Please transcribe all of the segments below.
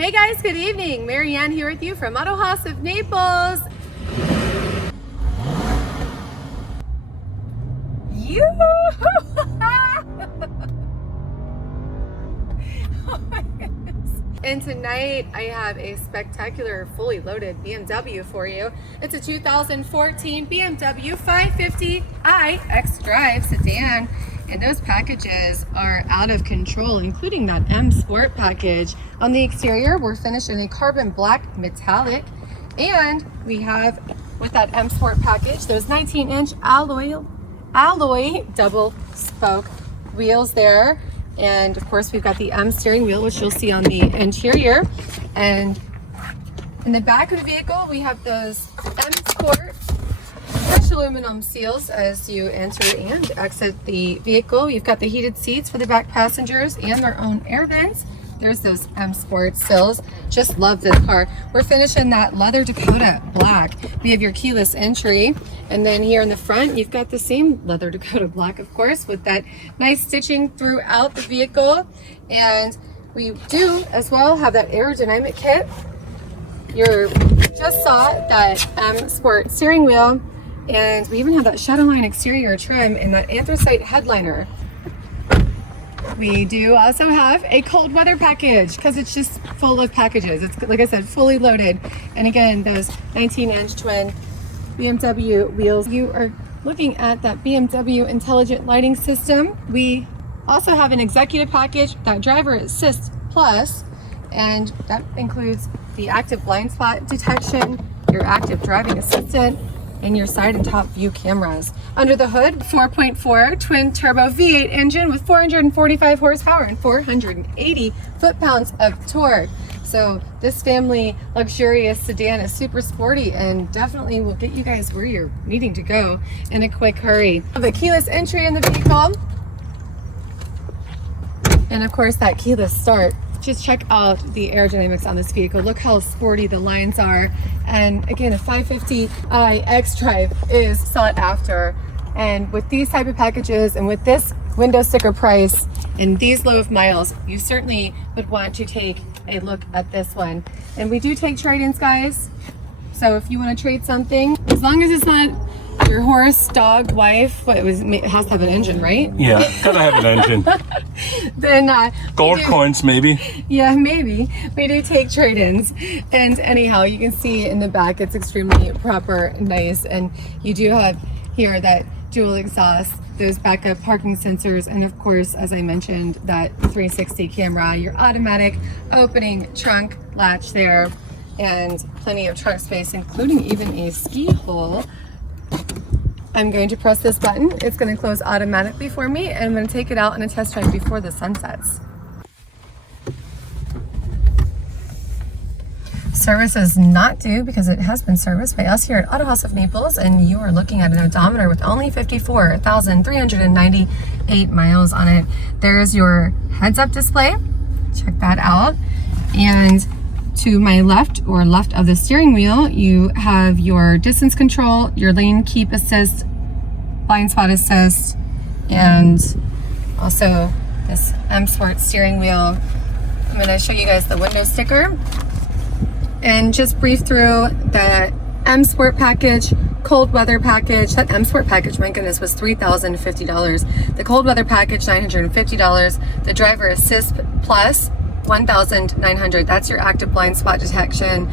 Hey guys, good evening. Marianne here with you from Autohaus of Naples. Oh my goodness. And tonight I have a spectacular fully loaded BMW for you. It's a 2014 BMW 550i Xdrive sedan. And those packages are out of control, including that M Sport package. On the exterior, we're finished in a carbon black metallic. And we have, with that M Sport package, those 19-inch alloy double spoke wheels there. And of course, we've got the M steering wheel, which you'll see on the interior. And in the back of the vehicle, we have those M Sport brushed aluminum seals as you enter and exit the vehicle. You've got the heated seats for the back passengers and their own air vents. There's those M Sport sills. Just love this car. We're finishing that leather Dakota Black. We have your keyless entry. And then here in the front, you've got the same leather Dakota Black, of course, with that nice stitching throughout the vehicle. And we do as well have that aerodynamic kit. You just saw that M Sport steering wheel. And we even have that Shadowline Exterior Trim and that anthracite headliner. We do also have a cold weather package because it's just full of packages. It's, like I said, fully loaded. And again, those 19-inch twin BMW wheels. You are looking at that BMW intelligent lighting system. We also have an executive package, that driver assist plus, and that includes the active blind spot detection, your active driving assistant, and your side and top view cameras. Under the hood, 4.4 twin turbo V8 engine with 445 horsepower and 480 foot-pounds of torque. So this family luxurious sedan is super sporty and definitely will get you guys where you're needing to go in a quick hurry. The keyless entry in the vehicle, and of course that keyless start. Just check out the aerodynamics on this vehicle. Look how sporty the lines are. And again, a 550i Xdrive is sought after. And with these type of packages and with this window sticker price and these low of miles, you certainly would want to take a look at this one. And we do take trade-ins, guys. So if you want to trade something, as long as it's not your horse, dog, wife, it has to have an engine, right? Yeah, gotta have an engine. Then gold coins, maybe. Yeah, maybe. We do take trade-ins. And anyhow, you can see in the back, it's extremely proper, nice. And you do have here that dual exhaust, those backup parking sensors, and of course, as I mentioned, that 360 camera, your automatic opening trunk latch there, and plenty of trunk space, including even a ski hole. I'm going to press this button. It's going to close automatically for me, and I'm going to take it out on a test drive before the sun sets. Service is not due because it has been serviced by us here at Autohaus of Naples, and you are looking at an odometer with only 54,398 miles on it. There's your heads-up display. Check that out. And to my left or left of the steering wheel, you have your distance control, your lane keep assist, blind spot assist, and also this M Sport steering wheel. I'm going to show you guys the window sticker and just brief through the M Sport package, cold weather package. That M Sport package, my goodness, was $3,050. The cold weather package, $950. The driver assist plus, $1,900. That's your active blind spot detection,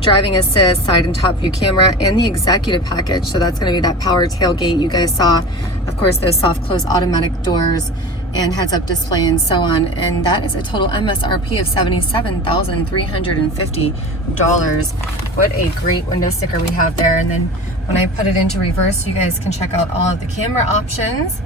driving assist, side and top view camera, and the executive package. So that's going to be that power tailgate you guys saw. Of course, those soft close automatic doors and heads up display and so on. And that is a total MSRP of $77,350. What a great window sticker we have there. And then when I put it into reverse, you guys can check out all of the camera options.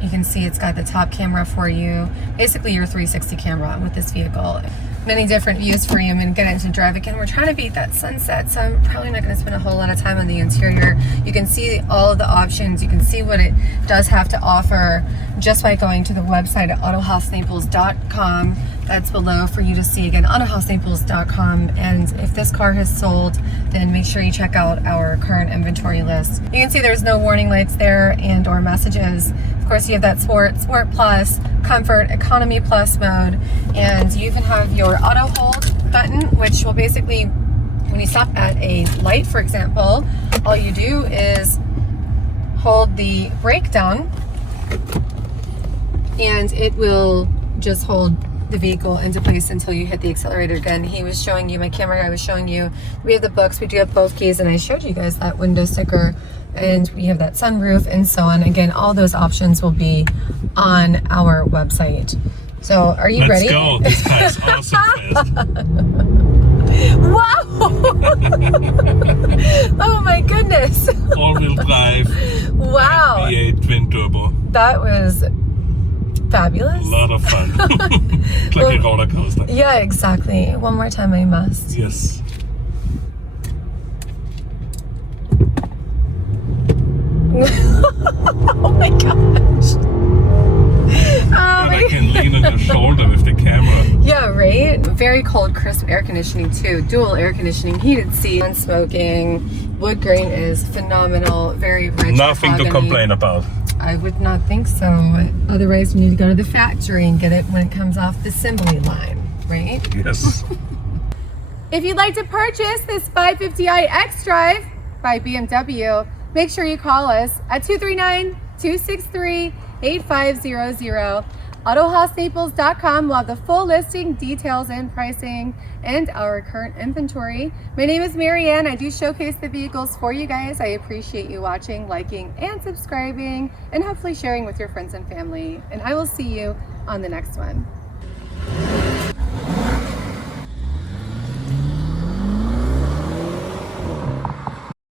You can see it's got the top camera for you, basically your 360 camera with this vehicle. Many different views for you and get into drive again. We're trying to beat that sunset, so I'm probably not going to spend a whole lot of time on the interior. You can see all of the options. You can see what it does have to offer just by going to the website at autohausnaples.com. That's below for you to see. Again, autohausnaples.com. And if this car has sold, then make sure you check out our current inventory list. You can see there's no warning lights there and or messages. Of course, you have that Sport Plus, Comfort, Economy Plus mode, and you even have your auto hold button, which will basically, when you stop at a light, for example, all you do is hold the brake down and it will just hold the vehicle into place until you hit the accelerator again. He was showing you, my camera guy was showing you, we have the books, we do have both keys, and I showed you guys that window sticker, and we have that sunroof and so on. Again, all those options will be on our website. So are you ready? Let's go. This car is awesome fast. Wow! Oh my goodness! All-wheel drive. Wow! V8 twin turbo. That was fabulous. A lot of fun. It's like a roller coaster. Yeah, exactly. One more time, I must. Yes. Oh my gosh! And I can lean on your shoulder with the camera. Yeah, right? Very cold, crisp air conditioning too. Dual air conditioning, heated seats, non-smoking. Wood grain is phenomenal. Very rich. Nothing to mahogany. complain about. I would not think so. Otherwise, we need to go to the factory and get it when it comes off the assembly line, right? Yes. If you'd like to purchase this 550i Xdrive by BMW, make sure you call us at 239-263-8500. AutohausNaples.com will have the full listing, details, and pricing, and our current inventory. My name is Marianne. I do showcase the vehicles for you guys. I appreciate you watching, liking, and subscribing, and hopefully sharing with your friends and family. And I will see you on the next one.